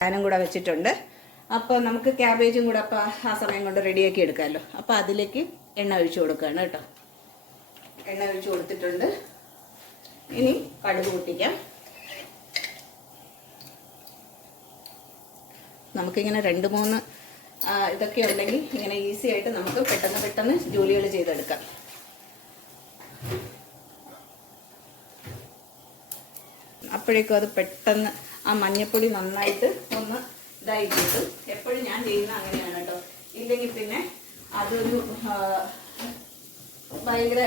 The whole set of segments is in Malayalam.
പാനും കൂടെ വെച്ചിട്ടുണ്ട്. അപ്പോൾ നമുക്ക് ക്യാബേജും കൂടെ അപ്പോൾ ആ സമയം കൊണ്ട് റെഡിയാക്കി എടുക്കാമല്ലോ. അപ്പോൾ അതിലേക്ക് എണ്ണ ഒഴിച്ച് കൊടുക്കുകയാണ് കേട്ടോ. എണ്ണ ഒഴിച്ച് കൊടുത്തിട്ടുണ്ട്. ഇനി കടുക് പൊട്ടിക്കാം. നമുക്കിങ്ങനെ 2-3 ഇതൊക്കെ ഉണ്ടെങ്കിൽ ഇങ്ങനെ ഈസി ആയിട്ട് നമുക്ക് പെട്ടെന്ന് ജോലികൾ ചെയ്തെടുക്കാം. അപ്പോഴേക്കും അത് പെട്ടെന്ന് ആ മഞ്ഞപ്പൊടി നന്നായിട്ട് ഒന്ന് ഇതായി കിട്ടും. എപ്പോഴും ഞാൻ ചെയ്യുന്ന അങ്ങനെയാണ് കേട്ടോ. ഇല്ലെങ്കിൽ പിന്നെ അതൊരു ഭയങ്കര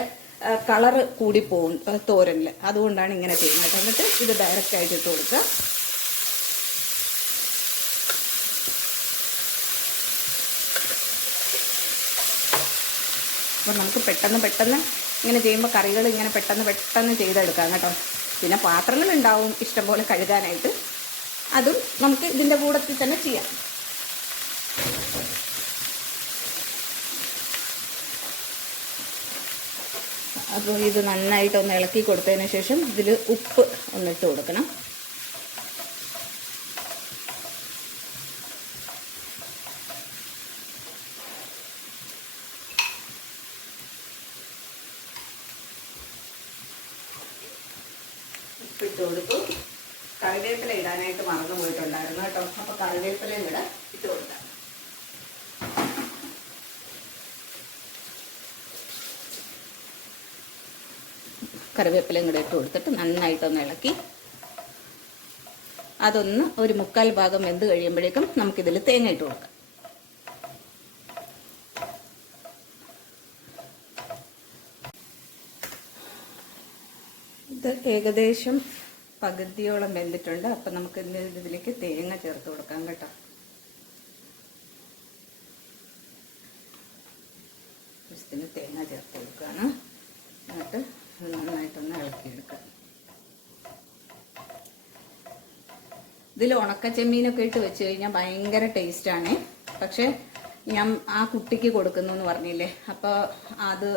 കളറ് കൂടിപ്പോവും തോരനിൽ. അതുകൊണ്ടാണ് ഇങ്ങനെ ചെയ്യുന്നത്. എന്നിട്ട് ഇത് ഡയറക്റ്റായിട്ട് ഇട്ട് കൊടുക്കുക. അപ്പോൾ നമുക്ക് പെട്ടെന്ന് ഇങ്ങനെ ചെയ്യുമ്പോൾ കറികൾ ഇങ്ങനെ പെട്ടെന്ന് ചെയ്തെടുക്കാം കേട്ടോ. പിന്നെ പാത്രങ്ങളുണ്ടാവും ഇഷ്ടംപോലെ കഴുകാനായിട്ട്. അതും നമുക്ക് ഇതിൻ്റെ കൂടത്തിൽ തന്നെ ചെയ്യാം. അപ്പോൾ ഇത് നന്നായിട്ടൊന്ന് ഇളക്കി കൊടുത്തതിന് ശേഷം ഇതിൽ ഉപ്പ് ഒന്നിട്ട് കൊടുക്കണം. ഉപ്പിട്ട് കൊടുത്തു. കറിവേപ്പില ഇടാനായിട്ട് മറന്നു പോയിട്ടുണ്ടായിരുന്നു കേട്ടോ. അപ്പോൾ കറിവേപ്പിലയും കൂടെ ഇട്ട് കൊടുക്കാം. കറിവേപ്പിലയും കൂടെ ഇട്ട് കൊടുത്തിട്ട് നന്നായിട്ടൊന്ന് ഇളക്കി അതൊന്ന് ഒരു 3/4 ഭാഗം വെന്ത് കഴിയുമ്പോഴേക്കും നമുക്കിതിൽ തേങ്ങ ഇട്ട് കൊടുക്കാം. ഇത് ഏകദേശം പകുതിയോളം വെന്തിട്ടുണ്ട്. അപ്പം നമുക്ക് ഇതിലേക്ക് തേങ്ങ ചേർത്ത് കൊടുക്കാം കേട്ടോ. ഇതിന് തേങ്ങ ചേർത്ത് കൊടുക്കുകയാണ്. എന്നിട്ട് നന്നായിട്ടൊന്ന് ഇളക്കിയെടുക്കുക. ഇതിൽ ഉണക്കച്ചെമ്മീനൊക്കെ ഇട്ട് വെച്ച് കഴിഞ്ഞാൽ ഭയങ്കര ടേസ്റ്റാണ്. പക്ഷേ ഞാൻ ആ കുട്ടിക്ക് കൊടുക്കുന്നു എന്ന് പറഞ്ഞില്ലേ, അപ്പോൾ അത്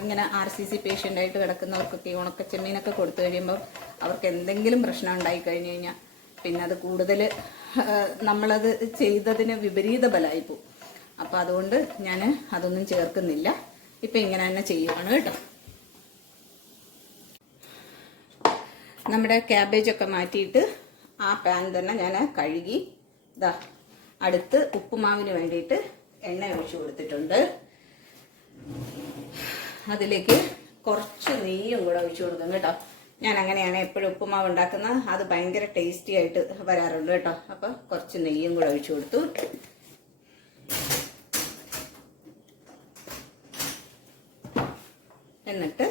ഇങ്ങനെ RCC പേഷ്യൻ്റായിട്ട് കിടക്കുന്നവർക്കൊക്കെ ഈ ഉണക്കച്ചെമ്മീനൊക്കെ കൊടുത്തു കഴിയുമ്പോൾ അവർക്ക് എന്തെങ്കിലും പ്രശ്നം ഉണ്ടായിക്കഴിഞ്ഞ് കഴിഞ്ഞാൽ പിന്നെ അത് കൂടുതൽ നമ്മളത് ചെയ്തതിന് വിപരീത ഫലമായിപ്പോവും. അപ്പോൾ അതുകൊണ്ട് ഞാൻ അതൊന്നും ചേർക്കുന്നില്ല. ഇപ്പം ഇങ്ങനെ തന്നെ ചെയ്യുവാണ് കേട്ടോ. നമ്മുടെ ക്യാബേജൊക്കെ മാറ്റിയിട്ട് ആ പാൻ തന്നെ ഞാൻ കഴുകി ഇതാ അടുത്ത് ഉപ്പുമാവിന് വേണ്ടിയിട്ട് എണ്ണ ഒഴിച്ച് കൊടുത്തിട്ടുണ്ട്. അതിലേക്ക് കുറച്ച് നെയ്യും കൂടെ ഒഴിച്ച് കൊടുക്കും കേട്ടോ. ഞാൻ അങ്ങനെയാണ് എപ്പോഴും ഉപ്പുമാവ് ഉണ്ടാക്കുന്നത്. അത് ഭയങ്കര ടേസ്റ്റി ആയിട്ട് വരാറുണ്ട് കേട്ടോ. അപ്പോൾ കുറച്ച് നെയ്യും കൂടെ ഒഴിച്ച് കൊടുത്തു. എന്നിട്ട്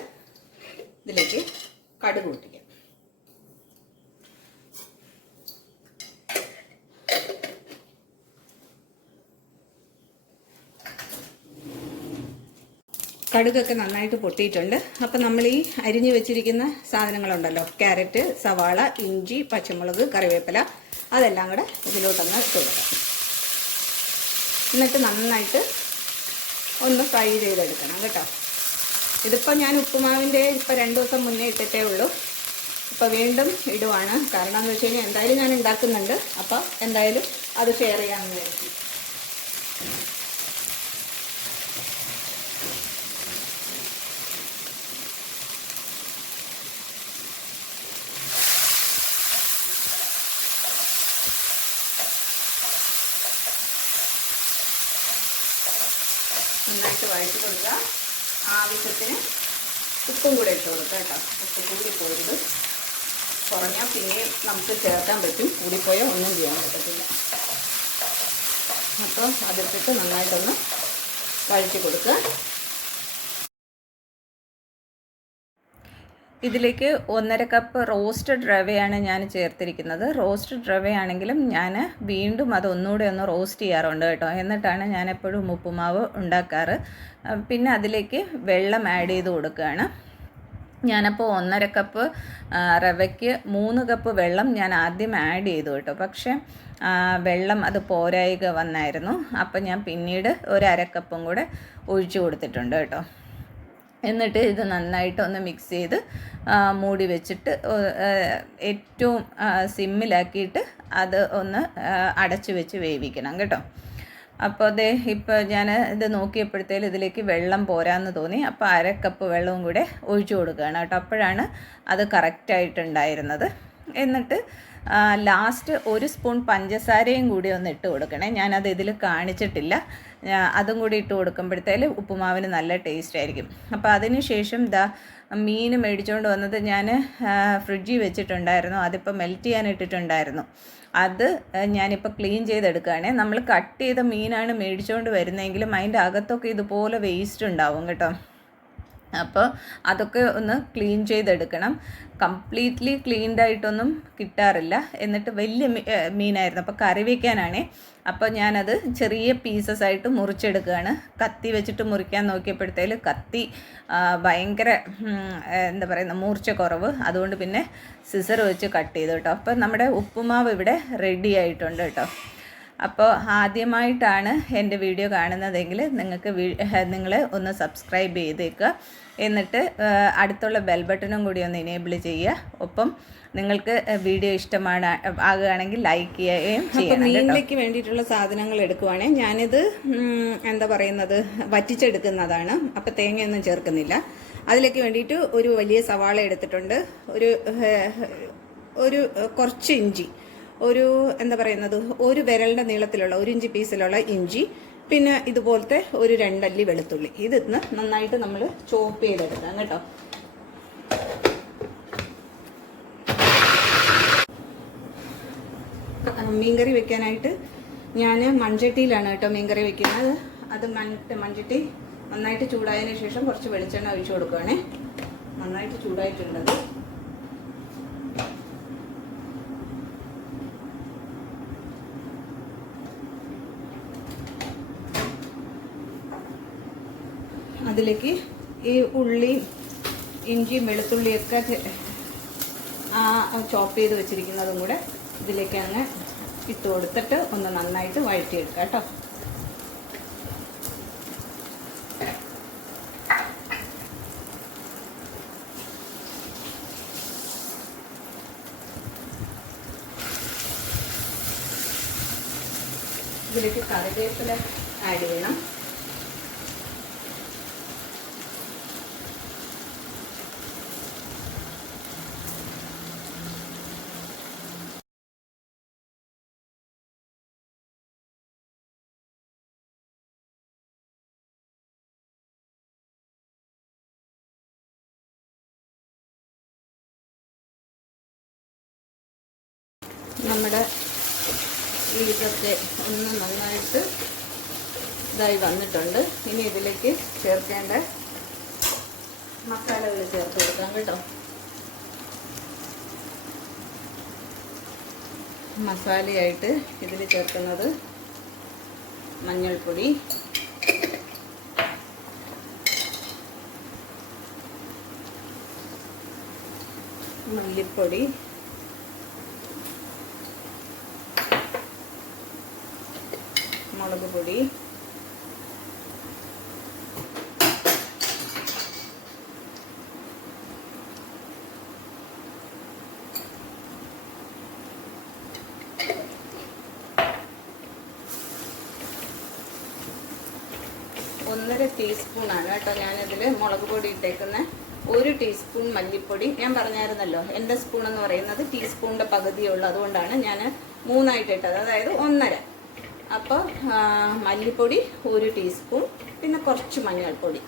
ഇതിലേക്ക് കടുക് പൊട്ടിക്കാം. കടുകൊക്കെ നന്നായിട്ട് പൊട്ടിയിട്ടുണ്ട്. അപ്പം നമ്മൾ ഈ അരിഞ്ഞു വെച്ചിരിക്കുന്ന സാധനങ്ങളുണ്ടല്ലോ, ക്യാരറ്റ്, സവാള, ഇഞ്ചി, പച്ചമുളക്, കറിവേപ്പില, അതെല്ലാം കൂടെ ഇതിലോട്ടൊന്ന് ഇട്ട് കൊടുക്കാം. എന്നിട്ട് നന്നായിട്ട് ഒന്ന് ഫ്രൈ ചെയ്തെടുക്കണം കേട്ടോ. ഇതിപ്പോൾ ഞാൻ ഉപ്പുമാവിൻ്റെ ഇപ്പോൾ 2 ദിവസം മുന്നേ ഇട്ടിട്ടേ ഉള്ളൂ. ഇപ്പോൾ വീണ്ടും ഇടുവാണ്. കാരണം എന്ന് വെച്ച് കഴിഞ്ഞാൽ എന്തായാലും ഞാൻ ഉണ്ടാക്കുന്നുണ്ട്. അപ്പോൾ എന്തായാലും അത് ഷെയർ ചെയ്യാമെന്ന് വിചാരിച്ചു. നന്നായിട്ട് വഴറ്റി കൊടുക്കുക. ആവശ്യത്തിന് ഉപ്പും കൂടെ ഇട്ട് കൊടുക്കുക കേട്ടോ. ഉപ്പ് കൂടിപ്പോയത് കുറഞ്ഞാൽ പിന്നെയും നമുക്ക് ചേർക്കാൻ പറ്റും. കൂടിപ്പോയാൽ ഒന്നും ചെയ്യാൻ പറ്റത്തില്ല. അപ്പോൾ അതിട്ടിട്ട് നന്നായിട്ടൊന്ന് വഴറ്റി കൊടുക്കുക. ഇതിലേക്ക് 1.5 കപ്പ് റോസ്റ്റഡ് റവയാണ് ഞാൻ ചേർത്തിരിക്കുന്നത്. റോസ്റ്റഡ് റവയാണെങ്കിലും ഞാൻ വീണ്ടും അതൊന്നുകൂടെ ഒന്ന് റോസ്റ്റ് ചെയ്യാറുണ്ട് കേട്ടോ. എന്നിട്ടാണ് ഞാൻ എപ്പോഴും ഉപ്പുമാവ് ഉണ്ടാക്കാറ്. പിന്നെ അതിലേക്ക് വെള്ളം ആഡ് ചെയ്ത് കൊടുക്കുകയാണ്. ഞാനപ്പോൾ 1.5 കപ്പ് റവയ്ക്ക് 3 കപ്പ് വെള്ളം ഞാൻ ആദ്യം ആഡ് ചെയ്തു കേട്ടോ. പക്ഷേ വെള്ളം അത് പോരായിക വന്നായിരുന്നു. അപ്പം ഞാൻ പിന്നീട് 1/2 കപ്പും കൂടെ ഒഴിച്ചു കൊടുത്തിട്ടുണ്ട് കേട്ടോ. എന്നിട്ട് ഇത് നന്നായിട്ടൊന്ന് മിക്സ് ചെയ്ത് മൂടി വെച്ചിട്ട് ഏറ്റവും സിമ്മിലാക്കിയിട്ട് അത് ഒന്ന് അടച്ചു വെച്ച് വേവിക്കണം കേട്ടോ. അപ്പോൾ അതേ ഇപ്പോൾ ഞാൻ ഇത് നോക്കിയപ്പോഴത്തേലും ഇതിലേക്ക് വെള്ളം പോരാന്ന് തോന്നി. അപ്പോൾ 1/2 കപ്പ് വെള്ളവും കൂടെ ഒഴിച്ചു കൊടുക്കുകയാണ് കേട്ടോ. അപ്പോഴാണ് അത് കറക്റ്റായിട്ടുണ്ടായിരുന്നത്. എന്നിട്ട് ലാസ്റ്റ് 1 സ്പൂൺ പഞ്ചസാരയും കൂടി ഒന്ന് ഇട്ട് കൊടുക്കണേ. ഞാനത് ഇതിൽ കാണിച്ചിട്ടില്ല. അതും കൂടി ഇട്ട് കൊടുക്കുമ്പോഴത്തേലും ഉപ്പുമാവിന് നല്ല ടേസ്റ്റ് ആയിരിക്കും. അപ്പോൾ അതിന് ശേഷം മീൻ മേടിച്ചുകൊണ്ട് വന്നത് ഞാൻ ഫ്രിഡ്ജിൽ വെച്ചിട്ടുണ്ടായിരുന്നു. അതിപ്പോൾ മെൽറ്റ് ചെയ്യാനിട്ടിട്ടുണ്ടായിരുന്നു. അത് ഞാനിപ്പോൾ ക്ലീൻ ചെയ്തെടുക്കുകയാണ്. നമ്മൾ കട്ട് ചെയ്ത മീനാണ് മേടിച്ചുകൊണ്ട് വരുന്നതെങ്കിലും അതിൻ്റെ അകത്തൊക്കെ ഇതുപോലെ വേസ്റ്റ് ഉണ്ടാവും കേട്ടോ. അപ്പോൾ അതൊക്കെ ഒന്ന് ക്ലീൻ ചെയ്തെടുക്കണം. കംപ്ലീറ്റ്ലി ക്ലീൻഡായിട്ടൊന്നും കിട്ടാറില്ല. എന്നിട്ട് വലിയ മീനായിരുന്നു, അപ്പോൾ കറി വയ്ക്കാനാണേ. അപ്പോൾ ഞാനത് ചെറിയ പീസസ് ആയിട്ട് മുറിച്ചെടുക്കുകയാണ്. കത്തി വെച്ചിട്ട് മുറിക്കാൻ നോക്കിയപ്പോഴത്തേലും കത്തി ഭയങ്കര എന്താ പറയുക മൂർച്ച കുറവ്. അതുകൊണ്ട് പിന്നെ സിസർ വെച്ച് കട്ട് ചെയ്തു കേട്ടോ. അപ്പോൾ നമ്മുടെ ഉപ്പുമാവ് ഇവിടെ റെഡി ആയിട്ടുണ്ട് കേട്ടോ. അപ്പോൾ ആദ്യമായിട്ടാണ് എൻ്റെ വീഡിയോ കാണുന്നതെങ്കിൽ നിങ്ങൾ ഒന്ന് സബ്സ്ക്രൈബ് ചെയ്തേക്കുക. എന്നിട്ട് അടുത്തുള്ള ബെൽ ബട്ടണും കൂടി ഒന്ന് എനേബിൾ ചെയ്യുക. ഒപ്പം നിങ്ങൾക്ക് വീഡിയോ ആകുകയാണെങ്കിൽ ലൈക്ക് ചെയ്യുകയും ചെയ്യണം. മീനിലേക്ക് വേണ്ടിയിട്ടുള്ള സാധനങ്ങൾ എടുക്കുവാണെങ്കിൽ ഞാനിത് എന്താ പറയുന്നത് വറ്റിച്ചെടുക്കുന്നതാണ്. അപ്പോൾ തേങ്ങയൊന്നും ചേർക്കുന്നില്ല. അതിലേക്ക് വേണ്ടിയിട്ട് ഒരു വലിയ സവാള എടുത്തിട്ടുണ്ട്. ഒരു കുറച്ച് ഇഞ്ചി, എന്താ പറയുന്നത് ഒരു വിരലിൻ്റെ നീളത്തിലുള്ള 1 ഇഞ്ച് പീസിലുള്ള ഇഞ്ചി, പിന്നെ ഇതുപോലത്തെ ഒരു 2 അല്ലി വെളുത്തുള്ളി. ഇതിന്ന് നന്നായിട്ട് നമ്മൾ ചോപ്പ് ചെയ്തെടുക്കാം കേട്ടോ. മീൻകറി വെക്കാനായിട്ട് ഞാൻ മൺചട്ടിയിലാണ് കേട്ടോ മീൻകറി വെക്കുന്നത്. അത് മൺചട്ടി നന്നായിട്ട് ചൂടായതിനു ശേഷം കുറച്ച് വെളിച്ചെണ്ണ ഒഴിച്ചു കൊടുക്കുകയാണേ. നന്നായിട്ട് ചൂടായിട്ടുള്ളത്. അതിലേക്ക് ഈ ഉള്ളി ഇഞ്ചിയും വെളുത്തുള്ളിയൊക്കെ ചോപ്പ് ചെയ്ത് വെച്ചിരിക്കുന്നതും കൂടെ ഇതിലേക്ക് അങ്ങ് ഇട്ട് കൊടുത്തിട്ട് ഒന്ന് നന്നായിട്ട് വഴറ്റിയെടുക്കുക കേട്ടോ. ഇതിലേക്ക് കറിവേപ്പില ആഡ് ചെയ്യണം. നമ്മുടെ ഇതൊക്കെ ഒന്ന് നന്നായിട്ട് ഇതായി വന്നിട്ടുണ്ട്. ഇനി ഇതിലേക്ക് ചേർക്കേണ്ട മസാലകൾ ചേർത്ത് കൊടുക്കാം കേട്ടോ. മസാലയായിട്ട് ഇതിൽ ചേർക്കുന്നത് മഞ്ഞൾപ്പൊടി, മല്ലിപ്പൊടി, മുളക് പൊടി, ഒന്നര ടീസ്പൂണാണ് കേട്ടോ ഞാനിതിൽ മുളക് പൊടി ഇട്ടേക്കുന്നത്. 1 ടീസ്പൂൺ മല്ലിപ്പൊടി. ഞാൻ പറഞ്ഞായിരുന്നല്ലോ എൻ്റെ സ്പൂൺ എന്ന് പറയുന്നത് ടീസ്പൂണിൻ്റെ പകുതിയുള്ളൂ. അതുകൊണ്ടാണ് ഞാൻ 3ആയിട്ട് ഇട്ടത്, അതായത് 1.5. അപ്പോൾ മല്ലിപ്പൊടി 1 ടീസ്പൂൺ, പിന്നെ കുറച്ച് മഞ്ഞൾപ്പൊടി,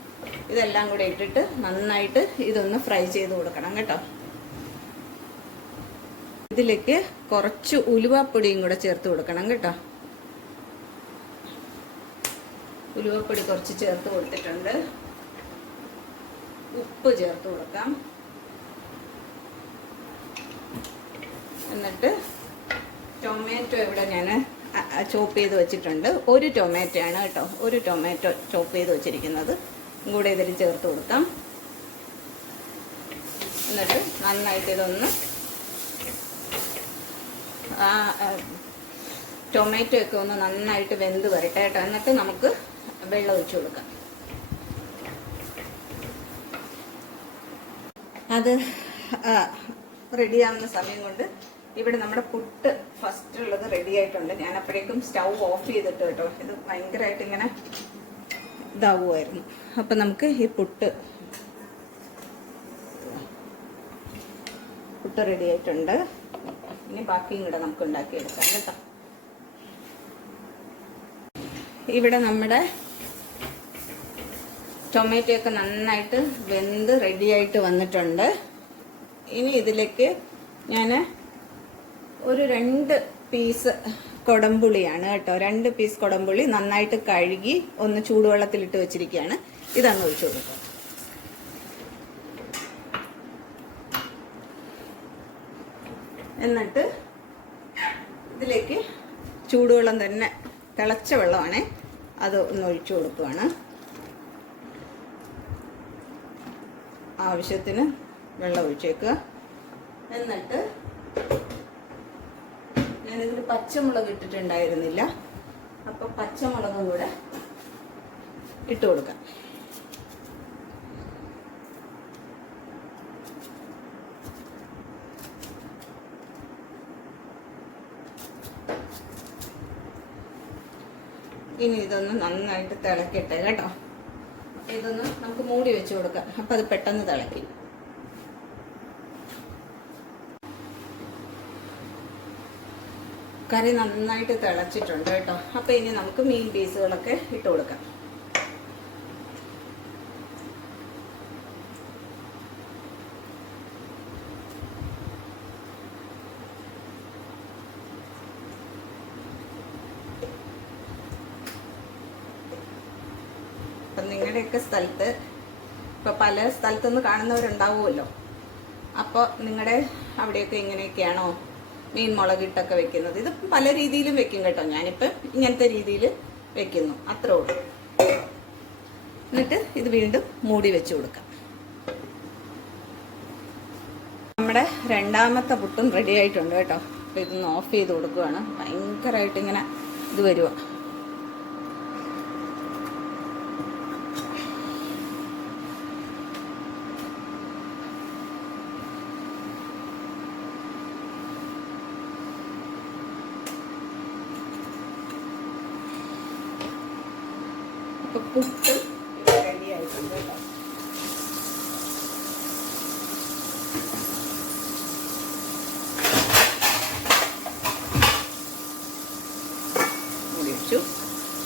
ഇതെല്ലാം കൂടെ ഇട്ടിട്ട് നന്നായിട്ട് ഇതൊന്ന് ഫ്രൈ ചെയ്ത് കൊടുക്കണം കേട്ടോ. ഇതിലേക്ക് കുറച്ച് ഉലുവാപ്പൊടിയും കൂടെ ചേർത്ത് കൊടുക്കണം കേട്ടോ. ഉലുവപ്പൊടി കുറച്ച് ചേർത്ത് കൊടുത്തിട്ടുണ്ട്. ഉപ്പ് ചേർത്ത് കൊടുക്കാം. എന്നിട്ട് ടൊമാറ്റോ ഇവിടെ ഞാൻ ചോപ്പ് ചെയ്ത് വെച്ചിട്ടുണ്ട്. 1 ടൊമാറ്റോ ആണ് കേട്ടോ. 1 ടൊമാറ്റോ ചോപ്പ് ചെയ്ത് വെച്ചിരിക്കുന്നത് കൂടെ ഇതിൽ ചേർത്ത് കൊടുക്കാം. എന്നിട്ട് നന്നായിട്ട് ഇതൊന്ന് ടൊമാറ്റോ ഒക്കെ ഒന്ന് നന്നായിട്ട് വെന്ത് വരട്ടെ കേട്ടോ. എന്നിട്ട് നമുക്ക് വെള്ളം ഒഴിച്ചു കൊടുക്കാം. അത് റെഡിയാവുന്ന സമയം കൊണ്ട് ഇവിടെ നമ്മുടെ പുട്ട് ഫസ്റ്റ് ഉള്ളത് റെഡി ആയിട്ടുണ്ട്. ഞാൻ അപ്പോഴേക്കും സ്റ്റൗ ഓഫ് ചെയ്തിട്ട് കേട്ടോ, ഇത് ഭയങ്കരമായിട്ട് ഇങ്ങനെ ഇതാവുമായിരുന്നു. അപ്പം നമുക്ക് ഈ പുട്ട് റെഡി ആയിട്ടുണ്ട്. ഇനി ബാക്കിയും കൂടെ നമുക്ക് ഉണ്ടാക്കിയെടുക്കാം കേട്ടോ. ഇവിടെ നമ്മുടെ ടൊമാറ്റോ ഒക്കെ നന്നായിട്ട് വെന്ത് റെഡിയായിട്ട് വന്നിട്ടുണ്ട്. ഇനി ഇതിലേക്ക് ഞാൻ ഒരു 2 പീസ് കൊടംപുളിയാണ് കേട്ടോ, 2 പീസ് കൊടംപുളി നന്നായിട്ട് കഴുകി ഒന്ന് ചൂടുവെള്ളത്തിലിട്ട് വെച്ചിരിക്കുകയാണ്. ഇതങ്ങ് ഒഴിച്ചു കൊടുക്കാം. എന്നിട്ട് ഇതിലേക്ക് ചൂടുവെള്ളം തന്നെ, തിളച്ച വെള്ളമാണ്, അത് ഒന്ന് ഒഴിച്ചു കൊടുക്കുകയാണ്. ആവശ്യത്തിന് വെള്ളം ഒഴിച്ചേക്കുക. എന്നിട്ട് ഞാനിതിൽ പച്ചമുളക് ഇട്ടിട്ടുണ്ടായിരുന്നില്ല, അപ്പോൾ പച്ചമുളകും കൂടെ ഇട്ട് കൊടുക്കാം. ഇനി ഇതൊന്ന് നന്നായിട്ട് തിളക്കട്ടെ കേട്ടോ. ഇതൊന്ന് നമുക്ക് മൂടി വെച്ച് കൊടുക്കാം, അപ്പം അത് പെട്ടെന്ന് തിളക്കി. കറി നന്നായിട്ട് തിളച്ചിട്ടുണ്ട് കേട്ടോ. അപ്പം ഇനി നമുക്ക് മീൻ പീസുകളൊക്കെ ഇട്ട് കൊടുക്കാം. അപ്പം നിങ്ങളുടെയൊക്കെ സ്ഥലത്ത് ഇപ്പോൾ പല സ്ഥലത്തുനിന്ന് കാണുന്നവരുണ്ടാവുമല്ലോ, അപ്പോൾ നിങ്ങളുടെ അവിടെയൊക്കെ ഇങ്ങനെയൊക്കെയാണോ മീൻ മുളകിട്ടൊക്കെ വെക്കുന്നത്? ഇത് പല രീതിയിലും വെക്കും കേട്ടോ. ഞാനിപ്പം ഇങ്ങനത്തെ രീതിയിൽ വെക്കുന്നു, അത്രേ ഉള്ളൂ. എന്നിട്ട് ഇത് വീണ്ടും മൂടി വെച്ച് കൊടുക്കാം. നമ്മുടെ രണ്ടാമത്തെ പുട്ടും റെഡി ആയിട്ടുണ്ട് കേട്ടോ. അപ്പോൾ ഇതൊന്ന് ഓഫ് ചെയ്ത് കൊടുക്കുകയാണ്. ഭയങ്കരമായിട്ട് ഇങ്ങനെ ഇത് വരുക. പുട്ടും റെഡി ആയിട്ടുണ്ട് കേട്ടോ.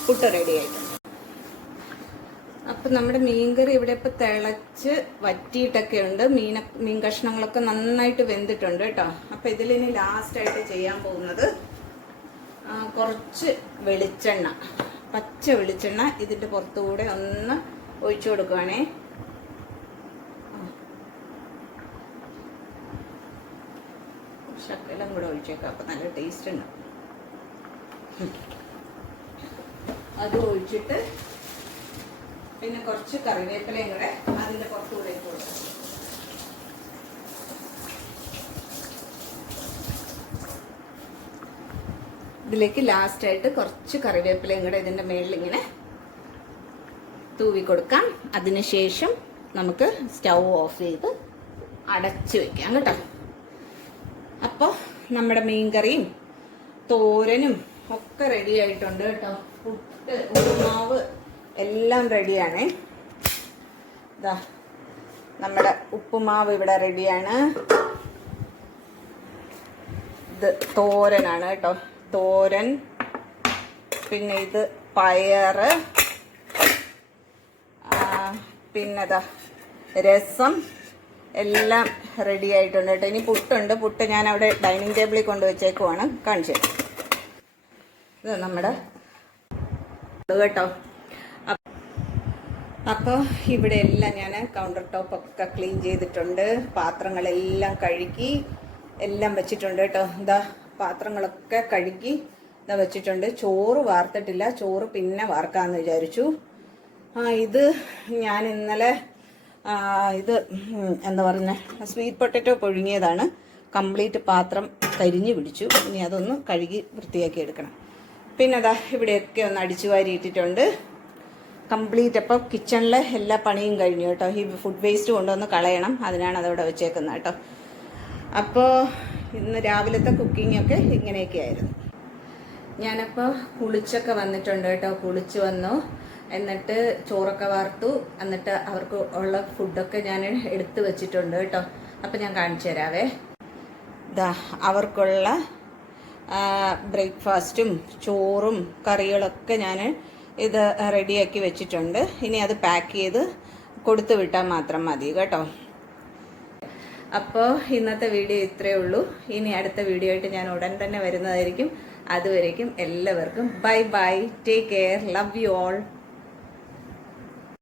പുട്ട് റെഡി ആയിട്ടുണ്ട്. അപ്പം നമ്മുടെ മീൻകറി ഇവിടെ ഇപ്പം തിളച്ച് വറ്റിയിട്ടൊക്കെ ഉണ്ട്. മീൻ കഷ്ണങ്ങളൊക്കെ നന്നായിട്ട് വെന്തിട്ടുണ്ട് കേട്ടോ. അപ്പം ഇതിലിനി ലാസ്റ്റായിട്ട് ചെയ്യാൻ പോകുന്നത് കുറച്ച് വെളിച്ചെണ്ണ, പച്ച വെളിച്ചെണ്ണ ഇതിൻ്റെ പുറത്തുകൂടെ ഒന്ന് ഒഴിച്ചു കൊടുക്കുകയാണേ. ശകലം കൂടെ ഒഴിച്ചേക്കാം, അപ്പം നല്ല ടേസ്റ്റ് ഉണ്ട്. അത് ഒഴിച്ചിട്ട് പിന്നെ കുറച്ച് കറിവേപ്പിലയും കൂടെ അതിൻ്റെ പുറത്തുകൂടെ ഇട്ട് കൊടുക്കാം. ഇതിലേക്ക് ലാസ്റ്റായിട്ട് കുറച്ച് കറിവേപ്പിലയും കൂടെ ഇതിൻ്റെ മേളിൽ ഇങ്ങനെ തൂവി കൊടുക്കാം. അതിനുശേഷം നമുക്ക് സ്റ്റൗ ഓഫ് ചെയ്ത് അടച്ച് വയ്ക്കാം കേട്ടോ. അപ്പോൾ നമ്മുടെ മീൻകറിയും തോരനും ഒക്കെ റെഡി ആയിട്ടുണ്ട് കേട്ടോ. പുട്ട്, ഉപ്പുമാവ് എല്ലാം റെഡിയാണ്. ഇതാ നമ്മുടെ ഉപ്പുമാവ് ഇവിടെ റെഡിയാണ്. ഇത് തോരനാണ് കേട്ടോ, തോരൻ. പിന്നെ ഇത് പയറ്, പിന്നെതാ രസം, എല്ലാം റെഡി ആയിട്ടുണ്ട് കേട്ടോ. ഇനി പുട്ടുണ്ട്. പുട്ട് ഞാൻ അവിടെ ഡൈനിങ് ടേബിളിൽ കൊണ്ടുവച്ചേക്കുവാണ്, കാണിച്ചത്. ഇത് നമ്മുടെ കേട്ടോ. അപ്പോൾ ഇവിടെ എല്ലാം ഞാൻ കൗണ്ടർ ടോപ്പൊക്കെ ക്ലീൻ ചെയ്തിട്ടുണ്ട്. പാത്രങ്ങളെല്ലാം കഴുകി എല്ലാം വെച്ചിട്ടുണ്ട് കേട്ടോ. ഇതാ പാത്രങ്ങളൊക്കെ കഴുകി ഇതാ വെച്ചിട്ടുണ്ട്. ചോറ് വാർത്തിട്ടില്ല, ചോറ് പിന്നെ വാർക്കാമെന്ന് വിചാരിച്ചു. ഇത് ഞാൻ ഇന്നലെ ഇത് എന്താ പറയുക, സ്വീറ്റ് പൊട്ടറ്റോ പുഴുങ്ങിയതാണ്. കംപ്ലീറ്റ് പാത്രം കരിഞ്ഞു പിടിച്ചു. ഇനി അതൊന്ന് കഴുകി വൃത്തിയാക്കി എടുക്കണം. പിന്നെ അതാ ഇവിടെയൊക്കെ ഒന്ന് അടിച്ചു വാരി ഇട്ടിട്ടുണ്ട്. കംപ്ലീറ്റ്. അപ്പോൾ കിച്ചണിലെ എല്ലാ പണിയും കഴിഞ്ഞു കേട്ടോ. ഈ ഫുഡ് വേസ്റ്റ് കൊണ്ടുവന്ന് കളയണം, അതിനാണ് അതവിടെ വെച്ചേക്കുന്നത് കേട്ടോ. അപ്പോൾ ഇന്ന് രാവിലത്തെ കുക്കിങ്ങൊക്കെ ഇങ്ങനെയൊക്കെ ആയിരുന്നു. ഞാനപ്പോൾ കുളിച്ചൊക്കെ വന്നിട്ടുണ്ട് കേട്ടോ. കുളിച്ച് വന്നു, എന്നിട്ട് ചോറൊക്കെ വാർത്തു, എന്നിട്ട് അവർക്ക് ഉള്ള ഫുഡൊക്കെ ഞാൻ എടുത്ത് വെച്ചിട്ടുണ്ട് കേട്ടോ. അപ്പോൾ ഞാൻ കാണിച്ചു തരാവേ. ഇതാ അവർക്കുള്ള ബ്രേക്ക്ഫാസ്റ്റും ചോറും കറികളൊക്കെ ഞാൻ ഇത് റെഡിയാക്കി വെച്ചിട്ടുണ്ട്. ഇനി അത് പാക്ക് ചെയ്ത് കൊടുത്തു വിട്ടാൽ മാത്രം മതി കേട്ടോ. അപ്പോൾ ഇന്നത്തെ വീഡിയോ ഇത്രയേ ഉള്ളൂ. ഇനി അടുത്ത വീഡിയോ ആയിട്ട് ഞാൻ ഉടൻ തന്നെ വരുന്നതായിരിക്കും. അതുവരേക്കും എല്ലാവർക്കും bye bye, take care, love you all.